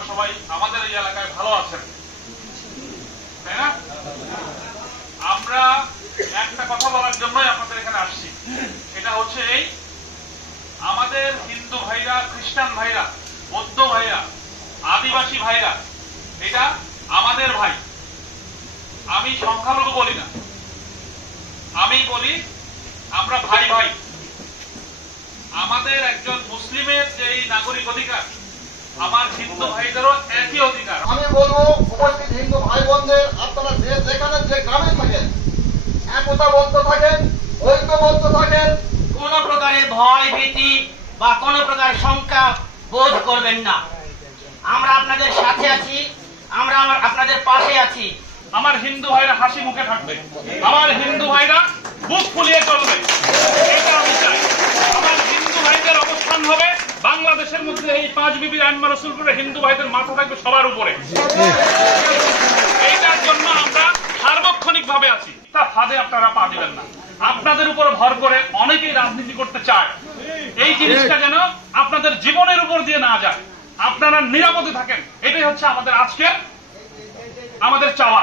আপনারা সবাই আমাদের এই এলাকায় ভালো আছেন, তাই না? আমরা একটা কথা বলার জন্যই আপনাদের এখানে আসছি, সেটা হচ্ছে এই আমাদের হিন্দু ভাইরা, খ্রিস্টান ভাইরা, বৌদ্ধ ভাইরা, আদিবাসী ভাইরা, এটা আমাদের ভাই। আমি সংখ্যালঘু বলি না, আমি বলি আমরা ভাই ভাই। আমাদের একজন মুসলিমের যে নাগরিক অধিকার, আমার হিন্দু ভাইদেরও একই অধিকার। আমি বলবো উপস্থিত হিন্দু ভাই বোনদের, আপনারা যে যেখানে যে গ্রামে থাকেন একতাবদ্ধ থাকেন, ঐক্যবদ্ধ থাকেন। কোন প্রকারের ভয় ভীতি বা কোন প্রকার শঙ্কা বোধ করবেন না। আমরা আপনাদের সাথে আছি, আমরা আপনাদের পাশে আছি। আমার হিন্দু ভাইরা হাসি মুখে থাকবে, আমার হিন্দু ভাইরা বুক ফুলিয়ে চলবে, এটা আমি চাই। আমার হিন্দু ভাইদের অবস্থান হবে বাংলাদেশের মধ্যে এই 5 বিবির আইন রসুলপুরে হিন্দু ভাইদের মাথা থাকবে সবার উপরে। এইটার জন্য আমরা সার্বক্ষণিক ভাবে আছি। তা ফাঁদে আপনারা পা দিবেন না। আপনাদের উপর ভর করে অনেকেই রাজনীতি করতে চায়, এই জিনিসটা যেন আপনাদের জীবনের উপর দিয়ে না যায়, আপনারা নিরাপদে থাকেন, এটাই হচ্ছে আমাদের আজকের আমাদের চাওয়া।